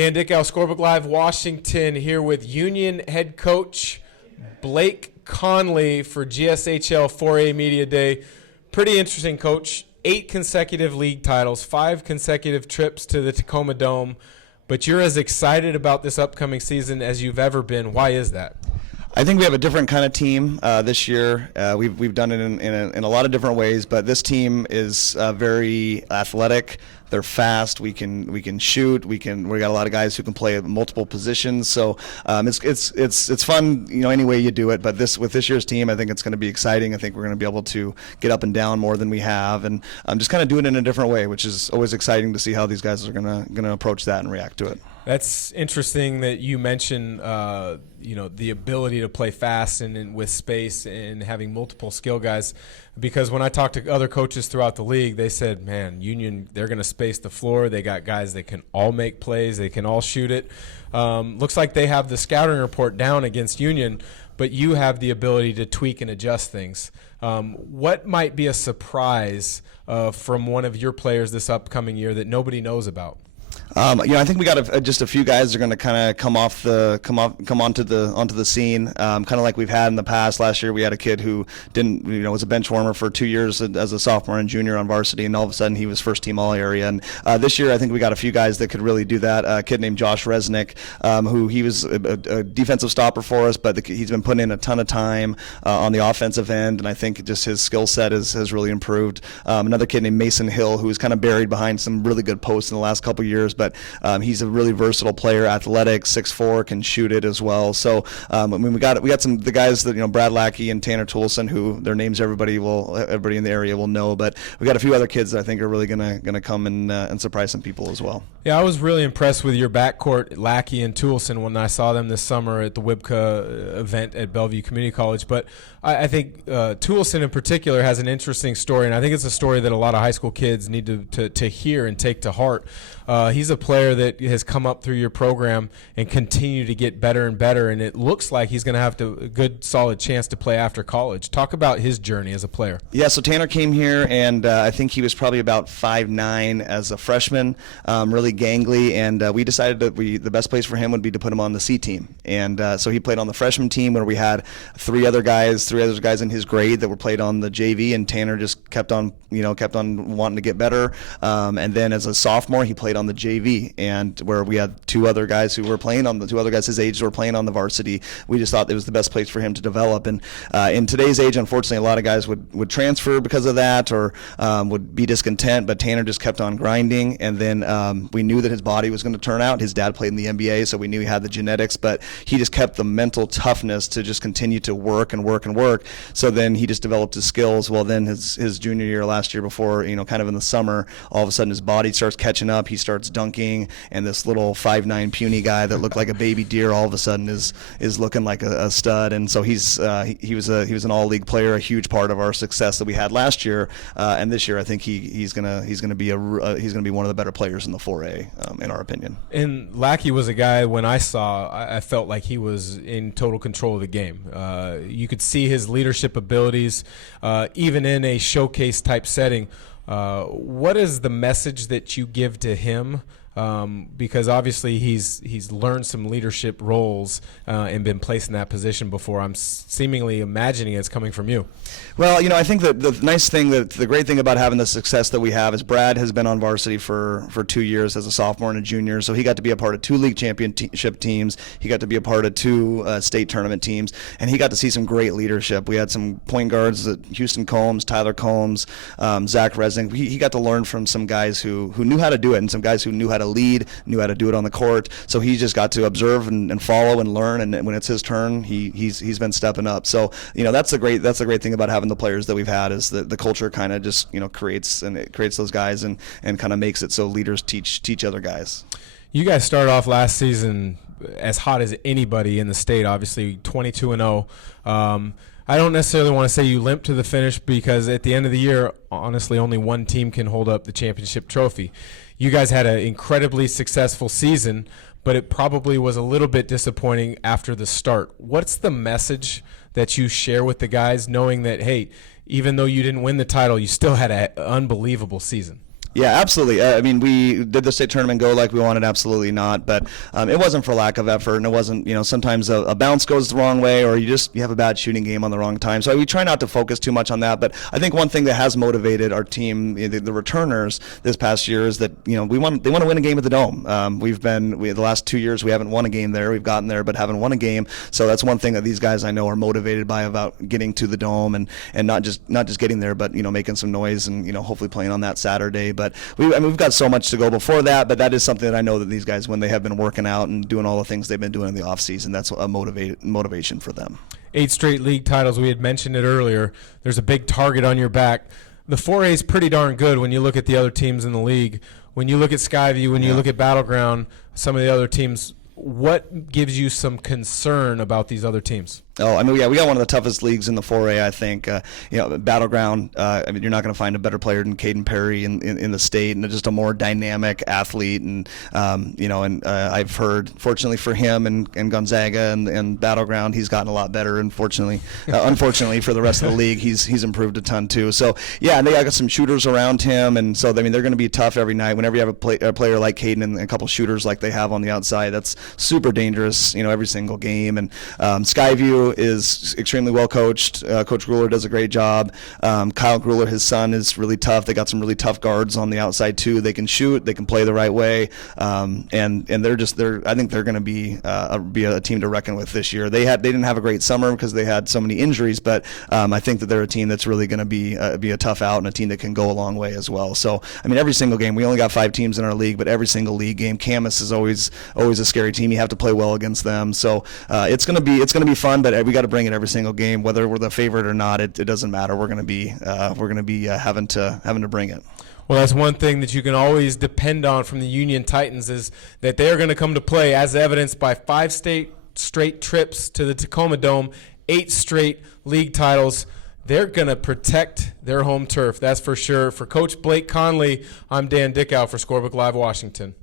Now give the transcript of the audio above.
Dan Dickau, Scorebook Live Washington, here with Union head coach Blake Conley for GSHL 4A Media Day. Pretty interesting, Coach. 8 consecutive league titles, 5 consecutive trips to the Tacoma Dome, but you're as excited about this upcoming season as you've ever been. Why is that? I think we have a different kind of team this year. We've done it in a lot of different ways, but this team is very athletic. They're fast. We can shoot. We got a lot of guys who can play multiple positions. So it's fun, any way you do it. But with this year's team, I think it's going to be exciting. I think we're going to be able to get up and down more than we have, and just kind of do it in a different way, which is always exciting to see how these guys are going to approach that and react to it. That's interesting that you mentioned, the ability to play fast and with space and having multiple skill guys, because when I talked to other coaches throughout the league, they said, man, Union, they're going to space the floor. They got guys that can all make plays. They can all shoot it. Looks like they have the scouting report down against Union, but you have the ability to tweak and adjust things. What might be a surprise from one of your players this upcoming year that nobody knows about? I think we got just a few guys that are going to kind of come onto the scene, kind of like we've had in the past. Last year we had a kid who was a bench warmer for 2 years as a sophomore and junior on varsity, and all of a sudden he was first team all area. And this year I think we got a few guys that could really do that. A kid named Josh Resnick, who he was a defensive stopper for us, but he's been putting in a ton of time on the offensive end, and I think just his skill set has really improved. Another kid named Mason Hill, who was kind of buried behind some really good posts in the last couple of years, but he's a really versatile player, athletic, 6'4", can shoot it as well. So we got some the guys that Brad Lackey and Tanner Toulson, who their names everybody in the area will know, but we got a few other kids that I think are really gonna come and surprise some people as well. Yeah, I was really impressed with your backcourt, Lackey and Toulson, when I saw them this summer at the WIBCA event at Bellevue Community College. But I think Toulson in particular has an interesting story, and I think it's a story that a lot of high school kids need to hear and take to heart. He's a player that has come up through your program and continue to get better and better, and it looks like he's going to have a good, solid chance to play after college. Talk about his journey as a player. Yeah, so Tanner came here, and I think he was probably about 5'9" as a freshman, really gangly, and we decided that the best place for him would be to put him on the C team. And so he played on the freshman team, where we had three other guys in his grade that were played on the JV, and Tanner just kept on wanting to get better. And then as a sophomore, he played on the JV, and where we had two other guys his age who were playing on the varsity. We just thought it was the best place for him to develop. And in today's age, unfortunately, a lot of guys would transfer because of that, or would be discontent, but Tanner just kept on grinding. And then we knew that his body was going to turn out. His dad played in the NBA, so we knew he had the genetics, but he just kept the mental toughness to just continue to work and work and work. So then he just developed his skills. Well, then his junior year last year, before, kind of in the summer, all of a sudden his body starts catching up. He starts dunking, and this little 5'9" puny guy that looked like a baby deer all of a sudden is looking like a stud. And so he was an all-league player, a huge part of our success that we had last year. And this year, I think he's gonna be one of the better players in the 4A, in our opinion. And Lackey was a guy, when I felt like he was in total control of the game. You could see his leadership abilities, even in a showcase type setting. What is the message that you give to him? Because obviously he's learned some leadership roles and been placed in that position before. I'm seemingly imagining it's coming from you. Well, I think that the great thing about having the success that we have is Brad has been on varsity for 2 years as a sophomore and a junior, so he got to be a part of 2 league championship teams. He got to be a part of 2 state tournament teams, and he got to see some great leadership. We had some point guards, Houston Combs, Tyler Combs, Zach Resnick. He got to learn from some guys who knew how to do it, and some guys who knew how to lead, knew how to do it on the court. So he just got to observe and follow and learn, and when it's his turn, he's been stepping up. So that's the great thing about having the players that we've had, is that the culture kind of just creates those guys and kind of makes it so leaders teach other guys. You guys started off last season as hot as anybody in the state, obviously 22-0. I don't necessarily want to say you limped to the finish, because at the end of the year, honestly, only one team can hold up the championship trophy. You guys had an incredibly successful season, but it probably was a little bit disappointing after the start. What's the message that you share with the guys, knowing that, hey, even though you didn't win the title, you still had an unbelievable season? Yeah, absolutely. I mean, we did the state tournament go like we wanted? Absolutely not. But it wasn't for lack of effort, and it wasn't, sometimes a bounce goes the wrong way, or you have a bad shooting game on the wrong time. So we try not to focus too much on that. But I think one thing that has motivated our team, the returners this past year, is that they want to win a game at the Dome. The last 2 years we haven't won a game there. We've gotten there, but haven't won a game. So that's one thing that these guys I know are motivated by, about getting to the Dome and not just getting there, but making some noise and hopefully playing on that Saturday. But we've got so much to go before that, but that is something that I know that these guys, when they have been working out and doing all the things they've been doing in the off season, that's a motivation for them. 8 straight league titles. We had mentioned it earlier. There's a big target on your back. The 4A is pretty darn good when you look at the other teams in the league. When you look at Skyview, when you look at Battleground, some of the other teams, what gives you some concern about these other teams? Oh, I mean, yeah, we got one of the toughest leagues in the 4A, I think. Battleground, you're not going to find a better player than Caden Perry in the state, and just a more dynamic athlete. And, I've heard, fortunately for him and Gonzaga and Battleground, he's gotten a lot better. And unfortunately for the rest of the league, he's improved a ton too. So, yeah, and they got some shooters around him. And so, I mean, they're going to be tough every night. Whenever you have a player like Caden and a couple shooters like they have on the outside, that's super dangerous, every single game. And Skyview is extremely well coached. Coach Gruler does a great job. Kyle Gruler, his son, is really tough. They got some really tough guards on the outside too. They can shoot. They can play the right way. And they're I think they're going to be a team to reckon with this year. They didn't have a great summer because they had so many injuries, but I think that they're a team that's really going to be a tough out and a team that can go a long way as well. So I mean, every single game, we only got 5 teams in our league, but every single league game, Camas is always a scary team. You have to play well against them. So it's going to be fun, but we got to bring it every single game, whether we're the favorite or not. It doesn't matter. We're going to be having to bring it. Well, that's one thing that you can always depend on from the Union Titans, is that they are going to come to play, as evidenced by 5 straight trips to the Tacoma Dome, 8 straight league titles. They're going to protect their home turf, that's for sure. For Coach Blake Conley, I'm Dan Dickau for Scorebook Live Washington.